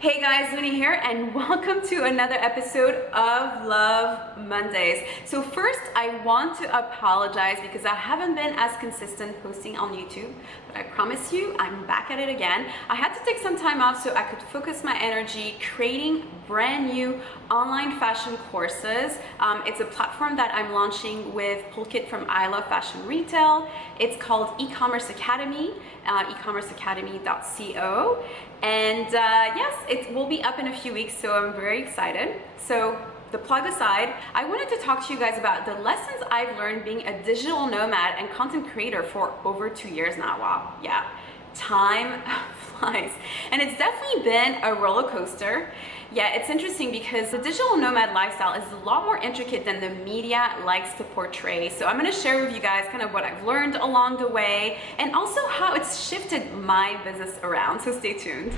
Hey guys, Looney here, and welcome to another episode of Love Mondays. So first, I want to apologize because I haven't been as consistent posting on YouTube, but I promise you I'm back at it again. I had to take some time off so I could focus my energy creating brand new online fashion courses. It's a platform that I'm launching with Pulkit from I Love Fashion Retail. It's called E-Commerce Academy, ecommerceacademy.co. And yes, it will be up in a few weeks, so I'm very excited. So the plug aside, I wanted to talk to you guys about the lessons I've learned being a digital nomad and content creator for over 2 years now. Wow, yeah, time flies. And it's definitely been a roller coaster. Yeah, it's interesting because the digital nomad lifestyle is a lot more intricate than the media likes to portray. So I'm gonna share with you guys kind of what I've learned along the way and also how it's shifted my business around. So stay tuned.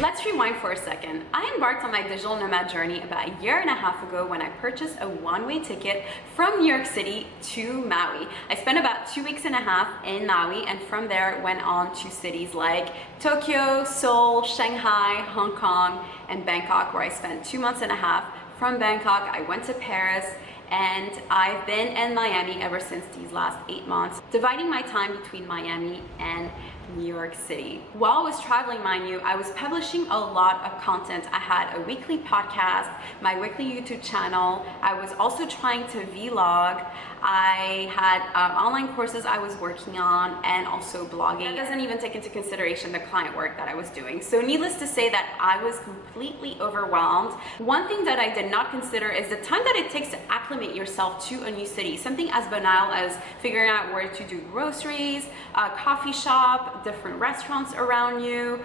Let's rewind for a second. I embarked on my digital nomad journey about a year and a half ago when I purchased a one-way ticket from New York City to Maui. I spent about 2 weeks and a half in Maui, and from there went on to cities like Tokyo, Seoul, Shanghai, Hong Kong, and Bangkok, where I spent 2 months and a half. From Bangkok, I went to Paris, and I've been in Miami ever since these last 8 months, dividing my time between Miami and New York City. While I was traveling, mind you, I was publishing a lot of content. I had a weekly podcast, my weekly YouTube channel. I was also trying to vlog. I had online courses I was working on and also blogging. That doesn't even take into consideration the client work that I was doing. So needless to say that I was completely overwhelmed. One thing that I did not consider is the time that it takes to acclimate yourself to a new city. Something as banal as figuring out where to do groceries, a coffee shop, different restaurants around you,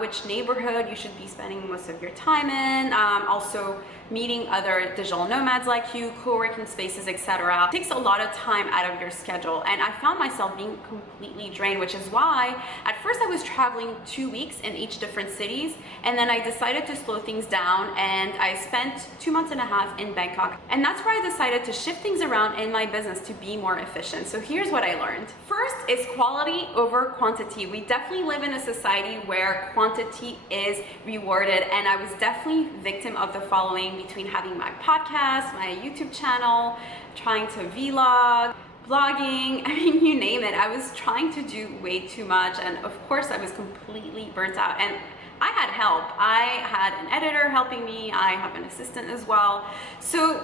which neighborhood you should be spending most of your time in, also meeting other digital nomads like you, co-working spaces, etc. It takes a lot of time out of your schedule, and I found myself being completely drained, which is why at first I was traveling 2 weeks in each different cities, and then I decided to slow things down and I spent 2 months and a half in Bangkok, and that's where I decided to shift things around in my business to be more efficient. So here's what I learned. First is quality over quantity. We definitely live in a society where quantity is rewarded, and I was definitely victim of the following between having my podcast, my YouTube channel, trying to vlog, blogging, I mean, you name it. I was trying to do way too much, and of course I was completely burnt out. And I had help. I had an editor helping me. I have an assistant as well. So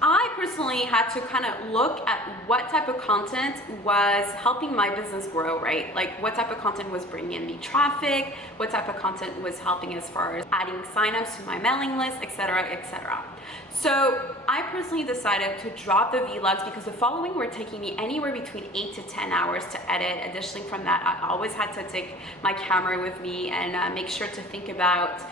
I personally had to kind of look at what type of content was helping my business grow, right? Like what type of content was bringing in me traffic, what type of content was helping as far as adding signups to my mailing list, etc., etc. So I personally decided to drop the vlogs because the following were taking me anywhere between 8 to 10 hours to edit. Additionally from that, I always had to take my camera with me and make sure to think about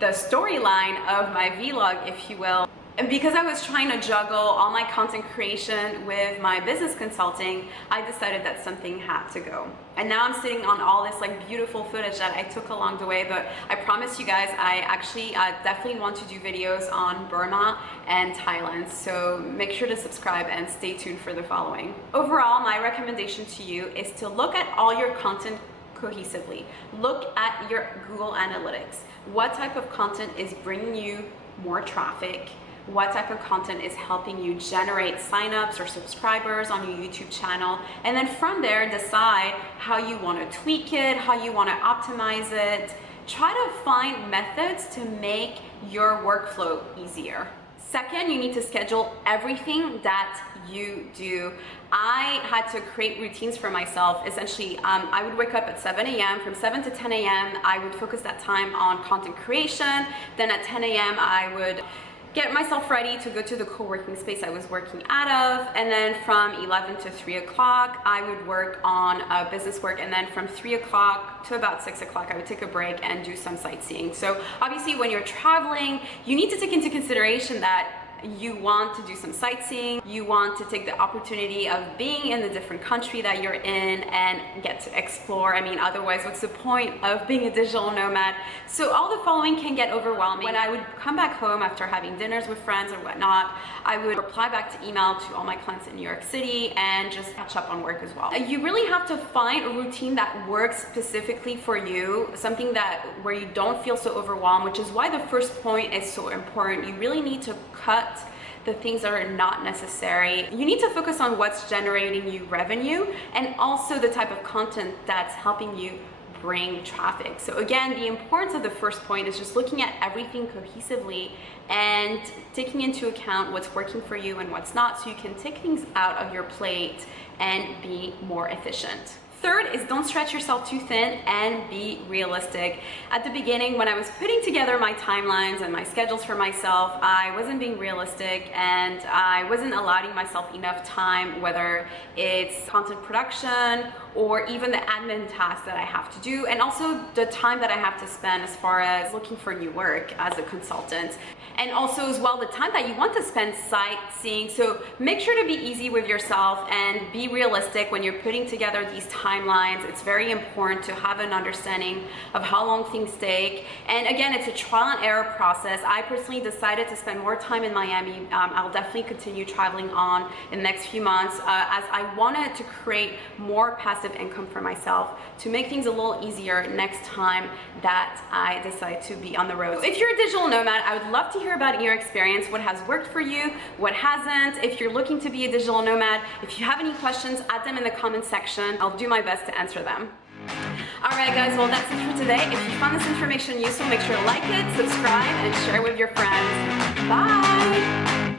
the storyline of my vlog, if you will. And because I was trying to juggle all my content creation with my business consulting, I decided that something had to go. And now I'm sitting on all this like beautiful footage that I took along the way, but I promise you guys, I actually definitely want to do videos on Burma and Thailand. So make sure to subscribe and stay tuned for the following. Overall, my recommendation to you is to look at all your content cohesively. Look at your Google Analytics. What type of content is bringing you more traffic? What type of content is helping you generate signups or subscribers on your YouTube channel, and then from there decide how you want to tweak it, how you want to optimize it. Try to find methods to make your workflow easier. Second, you need to schedule everything that you do. I had to create routines for myself. Essentially, I would wake up at 7 a.m. From 7 to 10 a.m., I would focus that time on content creation. Then at 10 a.m., I would get myself ready to go to the co-working space I was working out of, and then from 11 to 3 o'clock I would work on business work, and then from 3 o'clock to about 6 o'clock I would take a break and do some sightseeing. So obviously when you're traveling, you need to take into consideration that you want to do some sightseeing, you want to take the opportunity of being in the different country that you're in and get to explore. I mean, otherwise, what's the point of being a digital nomad? So all the following can get overwhelming. When I would come back home after having dinners with friends or whatnot, I would reply back to email to all my clients in New York City and just catch up on work as well. You really have to find a routine that works specifically for you, something that where you don't feel so overwhelmed, which is why the first point is so important. You really need to cut the things that are not necessary. You need to focus on what's generating you revenue and also the type of content that's helping you bring traffic. So again, the importance of the first point is just looking at everything cohesively and taking into account what's working for you and what's not, so you can take things out of your plate and be more efficient. Third is don't stretch yourself too thin and be realistic. At the beginning, when I was putting together my timelines and my schedules for myself, I wasn't being realistic and I wasn't allowing myself enough time, whether it's content production or even the admin tasks that I have to do, and also the time that I have to spend as far as looking for new work as a consultant. And also as well, the time that you want to spend sightseeing. So make sure to be easy with yourself and be realistic when you're putting together these timelines. It's very important to have an understanding of how long things take. And again, it's a trial and error process. I personally decided to spend more time in Miami. I'll definitely continue traveling on in the next few months as I wanted to create more passive income for myself to make things a little easier next time that I decide to be on the road. So if you're a digital nomad, I would love to hear about your experience, what has worked for you, what hasn't. If you're looking to be a digital nomad, if you have any questions, add them in the comment section. I'll do my best to answer them. Alright guys, well that's it for today. If you found this information useful, make sure to like it, subscribe, and share with your friends. Bye!